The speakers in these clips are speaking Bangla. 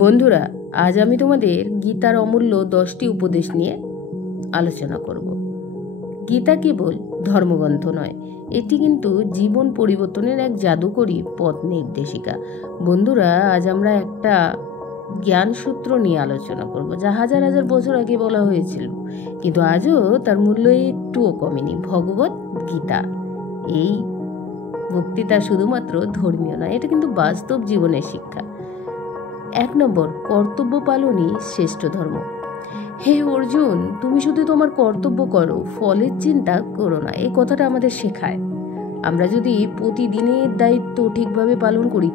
বন্ধুরা, আজ আমি তোমাদের গীতার অমূল্য 10টি উপদেশ নিয়ে আলোচনা করব। গীতা কেবল ধর্মগ্রন্থ নয়, এটি কিন্তু জীবন পরিবর্তনের এক জাদুকরী পথ নির্দেশিকা। বন্ধুরা, আজ আমরা একটা জ্ঞান সূত্র নিয়ে আলোচনা করব, যা হাজার হাজার বছর আগে বলা হয়েছিল, কিন্তু আজও তার মূল্য একটুও কমেনি। ভগবত গীতা। এই বক্তৃতা শুধুমাত্র ধর্মীয় নয়, এটা কিন্তু বাস্তব জীবনের শিক্ষা। 1 নম্বর, কর্তব্য পালনই শ্রেষ্ঠ ধর্ম। হে অর্জুন, তুমি শুধু তোমার কর্তব্য করো, ফলের চিন্তা করো না। এই কথাটা আমাদের শেখায়। আমরা যদি প্রতিদিনের দায়িত্ব ঠিকভাবে পালন করি,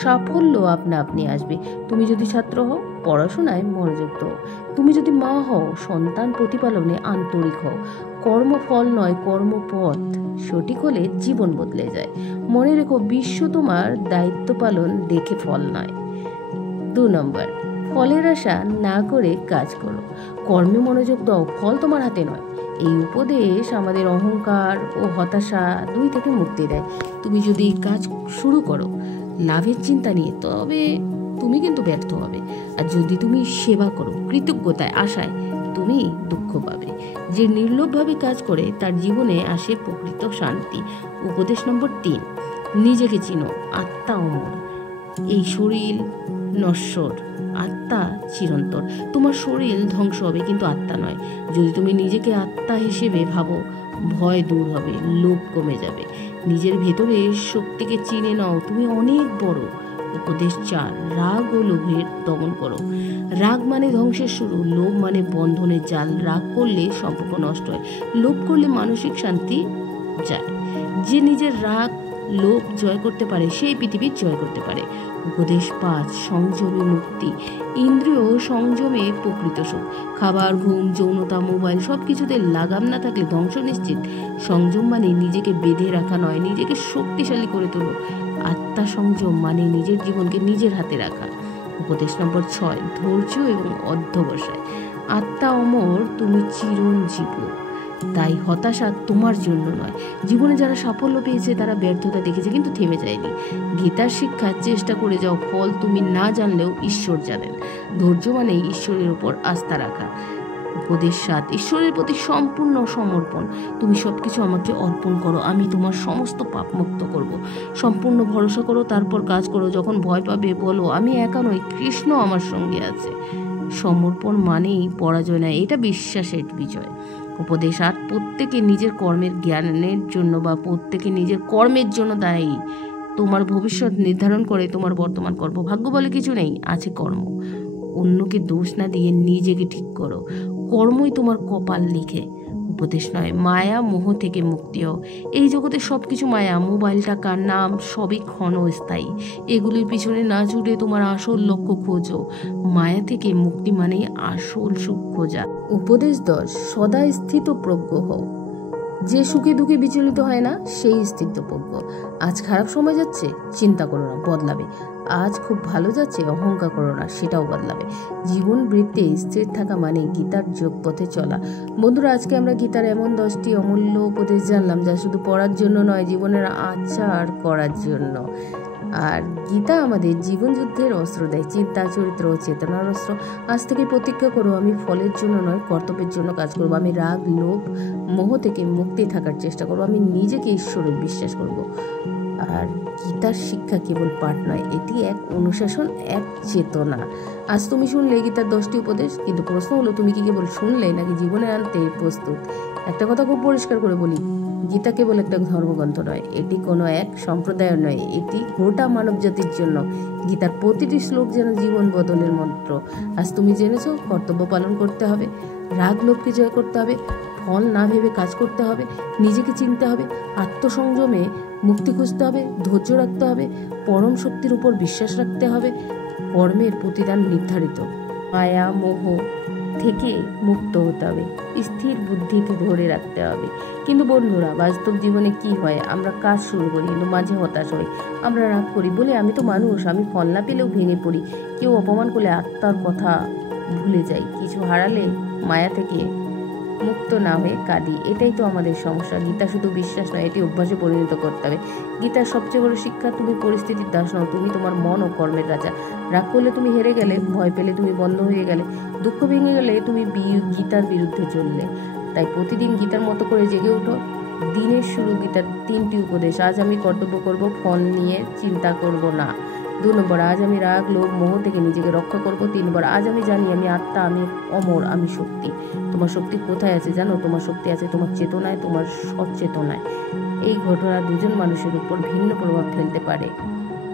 সাফল্য আপনা আপনি আসবে। তুমি যদি ছাত্র হও, পড়াশোনায় মনোযোগ দাও। তুমি যদি মা হও, সন্তান প্রতিপালনে আন্তরিক হও। কর্মফল নয়, কর্মপথ সঠিক হলে জীবন বদলে যায়। মনে রেখো, বিশ্ব তোমার দায়িত্ব পালন দেখে ফল নয়। 2 নম্বর, ফলের আশা না করে কাজ করো। কর্মে মনোযোগ দাও, ফল তোমার হাতে নয়। এই উপদেশ আমাদের অহংকার ও হতাশা দুই থেকে মুক্তি দেয়। তুমি যদি কাজ শুরু করো লাভের চিন্তা নিয়ে, তবে তুমি কিন্তু ব্যর্থ হবে। আর যদি তুমি সেবা করো কৃতজ্ঞতায়, আশায়, তুমি দুঃখ পাবে। যে নির্লোভভাবে কাজ করে তার জীবনে আসে প্রকৃত শান্তি। উপদেশ নম্বর 3, নিজেকে চিনো। আত্মা অমর, এই শরীর নশ্বর, আত্মা চিরন্তন। তোমার শরীর ধ্বংস হবে, কিন্তু আত্মা নয়। যদি তুমি নিজেকে আত্মা হিসেবে ভাবো, ভয় দূর হবে, লোভ কমে যাবে। নিজের ভেতরে শক্তিকে চিনে নাও, তুমি অনেক বড়। উপদেশ 4, রাগ ও লোভের দমন করো। রাগ মানে ধ্বংসের শুরু, লোভ মানে বন্ধনের জাল। রাগ করলে সম্পর্ক নষ্ট হয়, লোভ করলে মানসিক শান্তি যায়। যে নিজের রাগ লোভ জয় করতে পারে, সেই পৃথিবী জয় করতে পারে। উপদেশ 5, সংযমে মুক্তি। ইন্দ্রিয় সংযমে প্রকৃত সুখ। খাবার, ঘুম, যৌনতা, মোবাইল সবকিছুতে লাগাম না থাকলে ধ্বংস নিশ্চিত। সংযম মানে নিজেকে বেঁধে রাখা নয়, নিজেকে শক্তিশালী করে তোলো। আত্মা সংযম মানে নিজের জীবনকে নিজের হাতে রাখা। উপদেশ নম্বর 6, ধৈর্য এবং অধ্যবসায়। আত্মা অমর, তুমি চিরঞ্জীব। তাই হতাশা তোমার জন্য নয়। জীবনে যারা সাফল্য পেয়েছে তারা ব্যর্থতা দেখেছে, কিন্তু থেমে যায়নি। গীতার শিক্ষা, চেষ্টা করে যাও, ফল তুমি না জানলেও ঈশ্বর জানেন। ধৈর্য মানে ঈশ্বরের উপর আস্থা রাখা। উপদেশ 7, ঈশ্বরের প্রতি সম্পূর্ণ সমর্পণ। তুমি সবকিছু আমাকে অর্পণ করো, আমি তোমার সমস্ত পাপ মুক্ত করব। সম্পূর্ণ ভরসা করো, তারপর কাজ করো। যখন ভয় পাবে বলো, আমি একা নই, কৃষ্ণ আমার সঙ্গে আছে। সমর্পণ মানেই পরাজয় নয়, এটা বিশ্বাসের বিজয়। উপদেশ 8, প্রত্যেকে নিজের কর্মের জ্ঞানের জন্য বা প্রত্যেকে নিজের কর্মের জন্য দায়ী। তোমার ভবিষ্যৎ নির্ধারণ করে তোমার বর্তমান কর্ম। ভাগ্য বলে কিছু নেই, আছে কর্ম। অন্যকে দোষ না দিয়ে নিজেকে ঠিক করো, কর্মই তোমার কপাল লিখে। উপদেশ 9, মায়া মোহ থেকে মুক্তি হও। এই জগতে সবকিছু মায়া, মোবাইল, টাকা, নাম সবই ক্ষণস্থায়ী। এগুলির পিছনে না ছুটে তোমার আসল লক্ষ্য খোঁজো। মায়া থেকে মুক্তি মানে আসল সুখ খোঁজা। উপদেশ 10, সদা স্থিতপ্রজ্ঞ হও। যে সুখে দুঃখে বিচলিত হয় না, সেই স্থিতপ্রজ্ঞ। আজ খারাপ সময় যাচ্ছে, চিন্তা করো না, বদলাবে। আজ খুব ভালো যাচ্ছে, অহংকার করো না, সেটাও বদলাবে। জীবন বৃত্তে স্থির থাকা মানে গীতার যোগ পথে চলা। বন্ধুরা, আজকে আমরা গীতার এমন 10টি অমূল্য উপদেশ জানলাম, যা শুধু পড়ার জন্য নয়, জীবনের আচার করার জন্য। আর গীতা আমাদের জীবন যুদ্ধের অস্ত্র দেয়, চিন্তা, চরিত্র ও চেতনার অস্ত্র। আজ থেকে প্রতিজ্ঞা করো, আমি ফলের জন্য নয়, কর্তব্যের জন্য কাজ করবো। আমি রাগ, লোভ, মোহ থেকে মুক্তি থাকার চেষ্টা করবো। আমি নিজেকে ঈশ্বরের বিশ্বাস করব। আর গীতার শিক্ষা কেবল পাঠ নয়, এটি এক অনুশাসন, এক চেতনা। আজ তুমি শুনলে গীতার 10টি উপদেশ, কিন্তু প্রশ্ন হলো, তুমি কি কেবল শুনলে নাকি জীবনে আনতে প্রস্তুত? একটা কথা খুব পরিষ্কার করে বলি, গীতা কেবল একটা ধর্মগ্রন্থ নয়, এটি কোনো এক সম্প্রদায়ের নয়, এটি গোটা মানব জাতির জন্য। গীতার প্রতিটি শ্লোক যেন জীবন বদলের মন্ত্র। আজ তুমি জেনেছো, কর্তব্য পালন করতে হবে, রাগ লোভকে জয় করতে হবে, ফল না ভেবে কাজ করতে হবে, নিজেকে চিনতে হবে, আত্মসংযমে মুক্তি খুঁজতে হবে, ধৈর্য রাখতে হবে, পরম শক্তির উপর বিশ্বাস রাখতে হবে, কর্মের প্রতিদান নির্ধারিত। মায়া মোহ থেকে মুক্ত হতে হবে, স্থির বুদ্ধিকে ধরে রাখতে হবে। কিন্তু বন্ধুরা, বাস্তব জীবনে কি হয়? আমরা কাজ শুরু করি, কিন্তু মাঝে হতাশ হই। আমরা রাগ করি, বলে আমি তো মানুষ, আমি ফল না পেলেও ভেঙে পড়ি। কেউ অপমান করলে আত্মার কথা ভুলে যাই। কিছু হারালে মায়া থেকে মুক্ত না হয়ে কাঁদি। এটাই তো আমাদের সমস্যা। গীতা শুধু বিশ্বাস নয়, এটি অভ্যাসে পরিণত করতে হবে। গীতার সবচেয়ে বড় শিক্ষা, তুমি পরিস্থিতির দাস নও, তুমি তোমার মন ও কর্মের রাজা। রাগ করলে তুমি হেরে গেলে, ভয় পেলে তুমি বন্ধ হয়ে গেলে, দুঃখ ভেঙে গেলে তুমি গীতার বিরুদ্ধে চললে। তাই প্রতিদিন গীতার মতো করে জেগে ওঠো। দিনের শুরু গীতার 3টি উপদেশ। আজ আমি কর্তব্য করব, ফল নিয়ে চিন্তা করব না। 2 নম্বর, আজ আমি রাগ, লোভ, মোহ থেকে নিজেকে রক্ষা করব। 3 নম্বর, আজ আমি জানি আমি আত্মা, আমি অমর, আমি শক্তি। তোমার শক্তি কোথায় আছে জানো? তোমার শক্তি আছে তোমার চেতনায়, তোমার সচেতনায়। এই ঘটনা দুজন মানুষের উপর ভিন্ন প্রভাব ফেলতে পারে,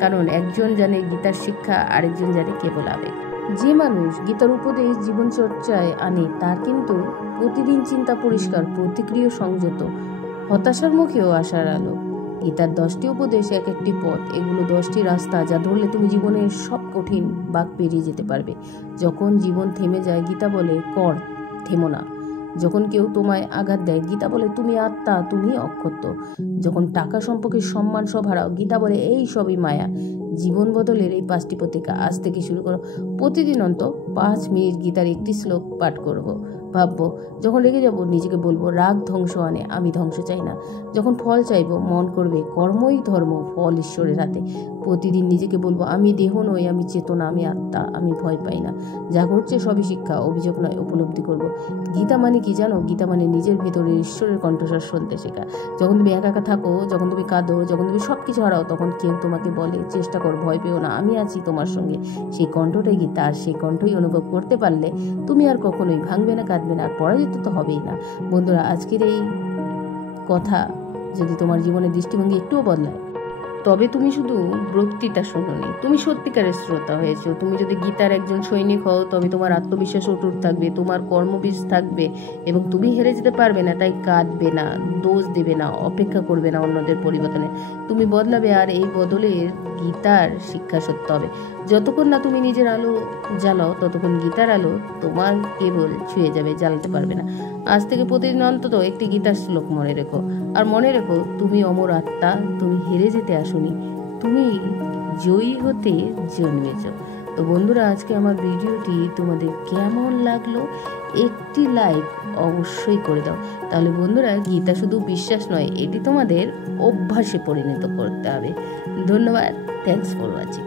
কারণ একজন জানে গীতার শিক্ষা, আরেকজন জানে কেবল আবেগ। যে মানুষ গীতার উপদেশ জীবনচর্চায় আনে তার কিন্তু প্রতিদিন চিন্তা পরিষ্কার, প্রতিক্রিয়া সংযত, হতাশার মুখেও আশার আলো। গীতার 10টি উপদেশ এক একটি পথ। এগুলো 10টি রাস্তা যা ধরলে তুমি জীবনের সব কঠিন বাঁক পেরিয়ে যেতে পারবে। যখন জীবন থেমে যায়, গীতা বলে কর, থেমো না। যখন কেউ তোমায় আঘাত দেয়, গীতা বলে তুমি আত্মা, তুমি অক্ষত। যখন টাকা সম্পর্কে সম্মান সব হারাও, গীতা বলে এই সবই মায়া। জীবন বদলের এই 5টি প্রতিজ্ঞা আজ থেকে শুরু করো। প্রতিদিন অন্তত 5 মিনিট গীতার একটি শ্লোক পাঠ করব। ভাববো, যখন রেগে যাব নিজেকে বলবো রাগ ধ্বংস আনে, আমি ধ্বংস চাই না। যখন ফল চাইবো মন করবে কর্মই ধর্ম, ফল ঈশ্বরের হাতে। প্রতিদিন নিজেকে বলবো আমি দেহ নই, আমি চেতনা, আমি আত্মা, আমি ভয় পাই না। যা ঘটছে সবই শিক্ষা, অভিযোগ নয়, উপলব্ধি করব। গীতা মানে কি জানো? গীতা মানে নিজের ভেতরে ঈশ্বরের কণ্ঠস্বর শুনতে শেখা। যখন তুমি একা একা থাকো, যখন তুমি কাঁদো, যখন তুমি সব কিছু হারাও, তখন কেউ তোমাকে বলে চেষ্টা কর, ভয় পেও না, আমি আছি তোমার সঙ্গে। সেই কণ্ঠটাই গীতা। আর সেই কণ্ঠই অনুভব করতে পারলে তুমি আর কখনোই ভাঙবে না, কাঁদবে না, আর পরাজিত তো হবেই না। বন্ধুরা, আজকের এই কথা যদি তোমার জীবনের দৃষ্টিভঙ্গি একটুও বদলায়, তবে তুমি শুধু বক্তৃতা শোনোনি, তুমি সত্যিকারের শ্রোতা হয়েছো। তুমি যদি গীতার একজন সৈনিক হও, তবে তোমার আত্মবিশ্বাস অটুট থাকবে, তোমার কর্মবিষ থাকবে এবং তুমি হেরে যেতে পারবে না। তাই কাঁদবে না, দোষ দেবে না, অপেক্ষা করবে না অন্যদের পরিবর্তনে। তুমি বদলাবে, আর এই বদলের গীতার শিক্ষা সত্য হবে। যতক্ষণ না তুমি নিজের আলো জ্বালাও, ততক্ষণ গীতার আলো তোমার কেবল ছুঁয়ে যাবে, জ্বালাতে পারবে না। আজ থেকে প্রতিদিন অন্তত একটি গীতার শ্লোক মনে রেখো। আর মনে রেখো, তুমি অমর আত্মা, তুমি হেরে যেতে আসোনি, তুমি জয়ী হতে জন্মেছ। তো বন্ধুরা, আজকে আমার ভিডিওটি তোমাদের কেমন লাগলো একটি লাইক অবশ্যই করে দাও। তাহলে বন্ধুরা, গীতা শুধু বিশ্বাস নয়, এটি তোমাদের অভ্যাসে পরিণত করতে হবে। ধন্যবাদ। Thanks for watching.